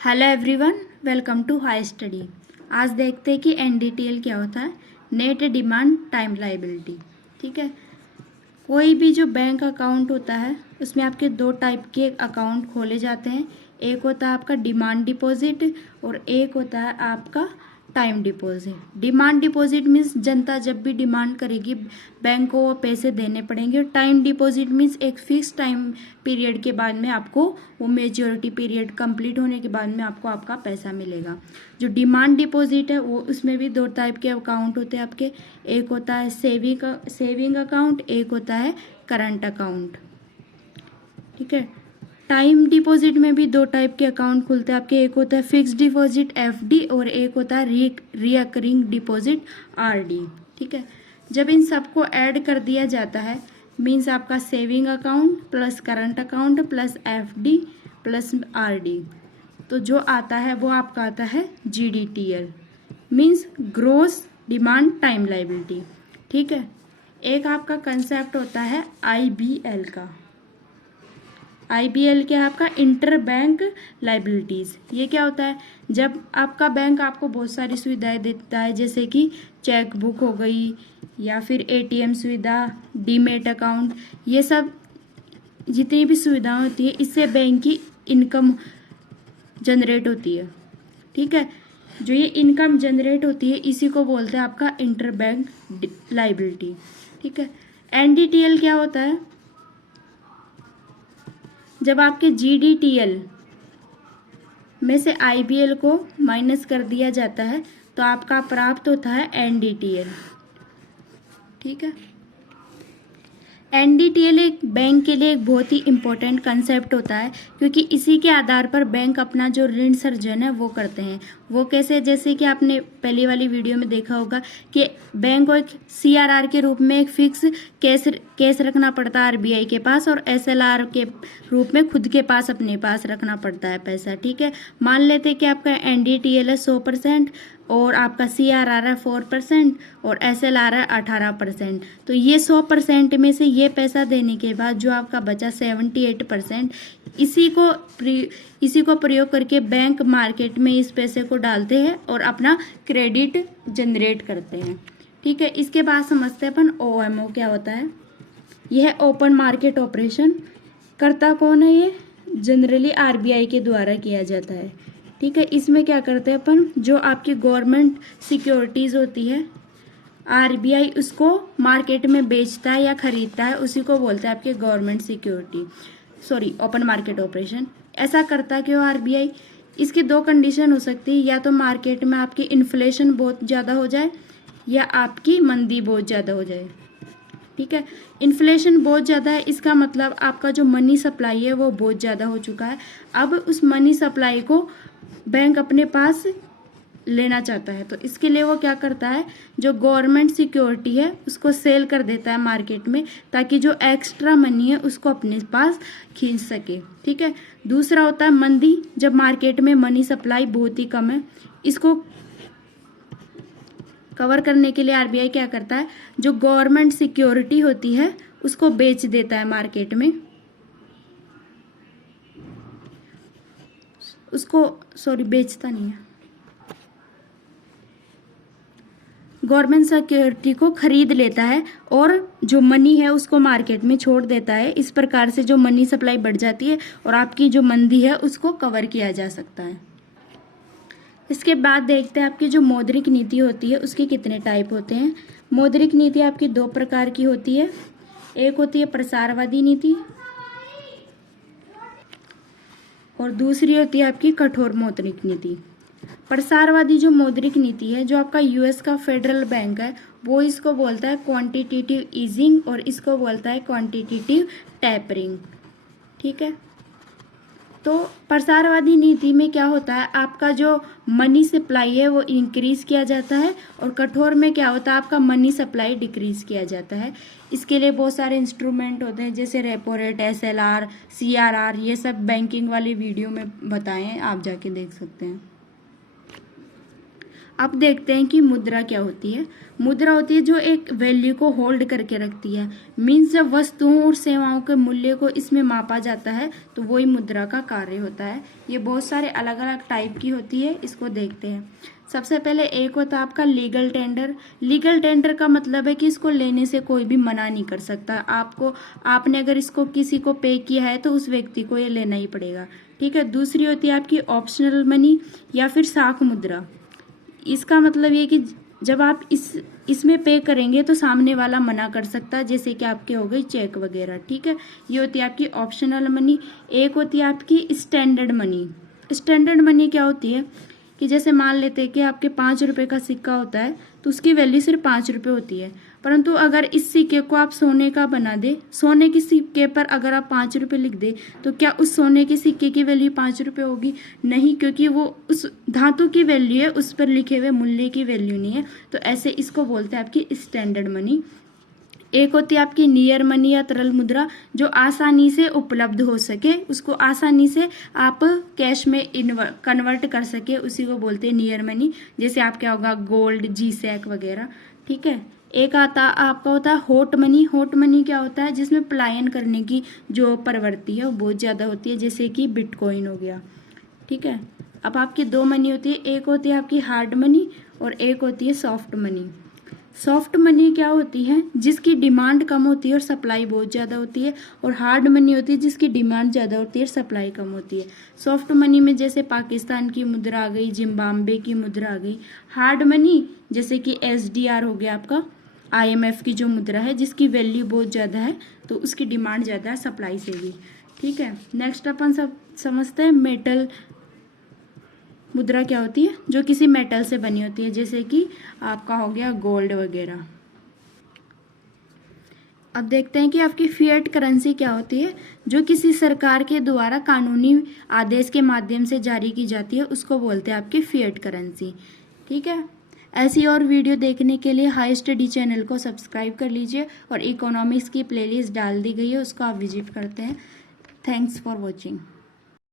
Hello everyone, welcome to high study. आज देखते हैं कि एनडीटीएल क्या होता है, नेट डिमांड टाइम लायबिलिटी। ठीक है, कोई भी जो बैंक अकाउंट होता है उसमें आपके दो टाइप के अकाउंट खोले जाते हैं। एक होता है आपका डिमांड डिपॉजिट और एक होता है आपका time deposit. Demand deposit means जनता जब भी डिमांड करेगी बैंक को वो पैसे देने पड़ेंगे, और टाइम डिपॉजिट मीन्स एक फिक्स टाइम पीरियड के बाद में आपको वो मेच्योरिटी पीरियड कंप्लीट होने के बाद में आपको आपका पैसा मिलेगा। जो डिमांड डिपॉजिट है वो उसमें भी दो टाइप के अकाउंट होते हैं आपके। एक होता है सेविंग अकाउंट, एक होता है करंट अकाउंट। ठीक है, टाइम डिपॉजिट में भी दो टाइप के अकाउंट खुलते हैं आपके। एक होता है फिक्स्ड डिपॉजिट एफडी और एक होता है रिकरिंग डिपॉजिट आरडी। ठीक है, जब इन सबको ऐड कर दिया जाता है मीन्स आपका saving account plus current account plus FD plus RD, तो जो आता है वो आपका आता है GDTL means gross demand time liability. ठीक है, एक आपका कंसेप्ट होता है आईबीएल का। आईबीएल क्या है आपका, इंटर बैंक लाइबिलिटीज। ये क्या होता है, जब आपका बैंक आपको बहुत सारी सुविधाएं देता है जैसे कि चेक बुक हो गई या फिर एटीएम सुविधा, डीमेट अकाउंट, ये सब जितनी भी सुविधाएं होती है इससे बैंक की इनकम जनरेट होती है। ठीक है, जो ये इनकम जनरेट होती है इसी को बोलते हैं आपका इंटर बैंक लाइबिलिटी। ठीक है, एनडीटीएल क्या होता है, जब आपके जीडीटीएल में से आईबीएल को माइनस कर दिया जाता है तो आपका प्राप्त होता है एनडीटीएल। ठीक है, एनडीटीएल एक बैंक के लिए एक बहुत ही इम्पोर्टेंट कंसेप्ट होता है क्योंकि इसी के आधार पर बैंक अपना जो ऋण सर्जन है वो करते हैं। वो कैसे, जैसे कि आपने पहली वाली वीडियो में देखा होगा कि बैंक को एक सीआरआर के रूप में एक फिक्स कैश रखना पड़ता है आरबीआई के पास, और एसएलआर के रूप में खुद के पास अपने पास रखना पड़ता है पैसा। ठीक है, मान लेते हैं कि आपका एनडीटीएल है 100% और आपका सीआरआर है 4% और एसएलआर है 18%। तो ये 100% में से ये पैसा देने के बाद जो आपका बचा 78%, इसी को प्रयोग करके बैंक मार्केट में इस पैसे को डालते हैं और अपना क्रेडिट जनरेट करते हैं। ठीक है, इसके बाद समझते हैं अपन ओएमओ क्या होता है। यह है ओपन मार्केट ऑपरेशन। करता कौन है ये, जनरली आरबीआई के द्वारा किया जाता है। ठीक है, इसमें क्या करते हैं अपन, जो आपकी गवर्नमेंट सिक्योरिटीज होती है आरबीआई उसको मार्केट में बेचता है या खरीदता है, उसी को बोलते हैं आपके government security, sorry open market operation. ऐसा करता क्यों आरबीआई, इसकी दो कंडीशन हो सकती है, या तो मार्केट में आपकी इन्फ्लेशन बहुत ज़्यादा हो जाए या आपकी मंदी बहुत ज़्यादा हो जाए। ठीक है, इन्फ्लेशन बहुत ज़्यादा है, इसका मतलब आपका जो मनी सप्लाई है वो बहुत ज़्यादा हो चुका है। अब उस मनी सप्लाई को बैंक अपने पास लेना चाहता है, तो इसके लिए वो क्या करता है, जो गवर्नमेंट सिक्योरिटी है उसको सेल कर देता है मार्केट में, ताकि जो एक्स्ट्रा मनी है उसको अपने पास खींच सके। ठीक है, दूसरा होता है मंदी, जब मार्केट में मनी सप्लाई बहुत ही कम है, इसको कवर करने के लिए आरबीआई क्या करता है, जो गवर्नमेंट सिक्योरिटी होती है उसको बेच देता है मार्केट में, उसको बेचता नहीं है, गवर्नमेंट सिक्योरिटी को खरीद लेता है और जो मनी है उसको मार्केट में छोड़ देता है। इस प्रकार से जो मनी सप्लाई बढ़ जाती है और आपकी जो मंदी है उसको कवर किया जा सकता है। इसके बाद देखते हैं आपकी जो मौद्रिक नीति होती है उसके कितने टाइप होते हैं। मौद्रिक नीति आपकी दो प्रकार की होती है, एक होती है प्रसारवादी नीति और दूसरी होती है आपकी कठोर मौद्रिक नीति। प्रसारवादी जो मौद्रिक नीति है, जो आपका यूएस का फेडरल बैंक है वो इसको बोलता है क्वांटिटेटिव ईजिंग और इसको बोलता है क्वांटिटेटिव टैपरिंग। ठीक है, तो प्रसारवादी नीति में क्या होता है, आपका जो मनी सप्लाई है वो इंक्रीज किया जाता है, और कठोर में क्या होता है, आपका मनी सप्लाई डिक्रीज किया जाता है। इसके लिए बहुत सारे इंस्ट्रूमेंट होते हैं जैसे रेपो रेट, एसएलआर, सीआरआर, ये सब बैंकिंग वाली वीडियो में बताए हैं, आप जाके देख सकते हैं। अब देखते हैं कि मुद्रा क्या होती है। मुद्रा होती है जो एक वैल्यू को होल्ड करके रखती है। मीन्स जब वस्तुओं और सेवाओं के मूल्य को इसमें मापा जाता है तो वही मुद्रा का कार्य होता है। ये बहुत सारे अलग अलग टाइप की होती है, इसको देखते हैं। सबसे पहले एक होता है आपका लीगल टेंडर। लीगल टेंडर का मतलब है कि इसको लेने से कोई भी मना नहीं कर सकता। आपने अगर इसको किसी को पे किया है तो उस व्यक्ति को ये लेना ही पड़ेगा, ठीक है। दूसरी होती है आपकी ऑप्शनल मनी या फिर साख मुद्रा। इसका मतलब ये कि जब आप इसमें पे करेंगे तो सामने वाला मना कर सकता है, जैसे कि आपके हो गई चेक वगैरह, ठीक है। ये होती है आपकी ऑप्शनल मनी। एक होती है आपकी स्टैंडर्ड मनी। स्टैंडर्ड मनी क्या होती है कि जैसे मान लेते हैं कि आपके 5 रुपए का सिक्का होता है तो उसकी वैल्यू सिर्फ 5 रुपए होती है। परंतु अगर इस सिक्के को आप सोने का बना दे, सोने के सिक्के पर अगर आप 5 रुपए लिख दे तो क्या उस सोने के सिक्के की वैल्यू 5 रुपए होगी? नहीं, क्योंकि वो उस धातु की वैल्यू है, उस पर लिखे हुए मूल्य की वैल्यू नहीं है। तो ऐसे इसको बोलते हैं आपकी स्टैंडर्ड मनी। एक होती है आपकी नियर मनी या तरल मुद्रा, जो आसानी से उपलब्ध हो सके, उसको आसानी से आप कैश में कन्वर्ट कर सके, उसी को बोलते हैं नियर मनी। जैसे आप क्या होगा गोल्ड, जी सैक वगैरह, ठीक है। एक आपका होता है हॉट मनी। हॉट मनी क्या होता है? जिसमें पलायन करने की जो प्रवृत्ति है वो बहुत ज्यादा होती है, जैसे कि बिटकॉइन हो गया, ठीक है। अब आपकी दो मनी होती है, एक होती है आपकी हार्ड मनी और एक होती है सॉफ्ट मनी। सॉफ्ट मनी क्या होती है? जिसकी डिमांड कम होती है और सप्लाई बहुत ज़्यादा होती है। और हार्ड मनी होती है जिसकी डिमांड ज़्यादा होती है और सप्लाई कम होती है। सॉफ्ट मनी में जैसे पाकिस्तान की मुद्रा आ गई, जिम्बाब्वे की मुद्रा आ गई। हार्ड मनी जैसे कि SDR हो गया आपका, IMF की जो मुद्रा है जिसकी वैल्यू बहुत ज़्यादा है तो उसकी डिमांड ज़्यादा है सप्लाई से भी, ठीक है। नेक्स्ट अपन सब समझते हैं मेटल मुद्रा क्या होती है, जो किसी मेटल से बनी होती है, जैसे कि आपका हो गया गोल्ड वगैरह। अब देखते हैं कि आपकी फिएट करेंसी क्या होती है, जो किसी सरकार के द्वारा कानूनी आदेश के माध्यम से जारी की जाती है, उसको बोलते हैं आपकी फिएट करेंसी, ठीक है। ऐसी और वीडियो देखने के लिए हाई स्टडी चैनल को सब्सक्राइब कर लीजिए और इकोनॉमिक्स की प्लेलिस्ट डाल दी गई है, उसको आप विजिट करते हैं। Thanks for watching.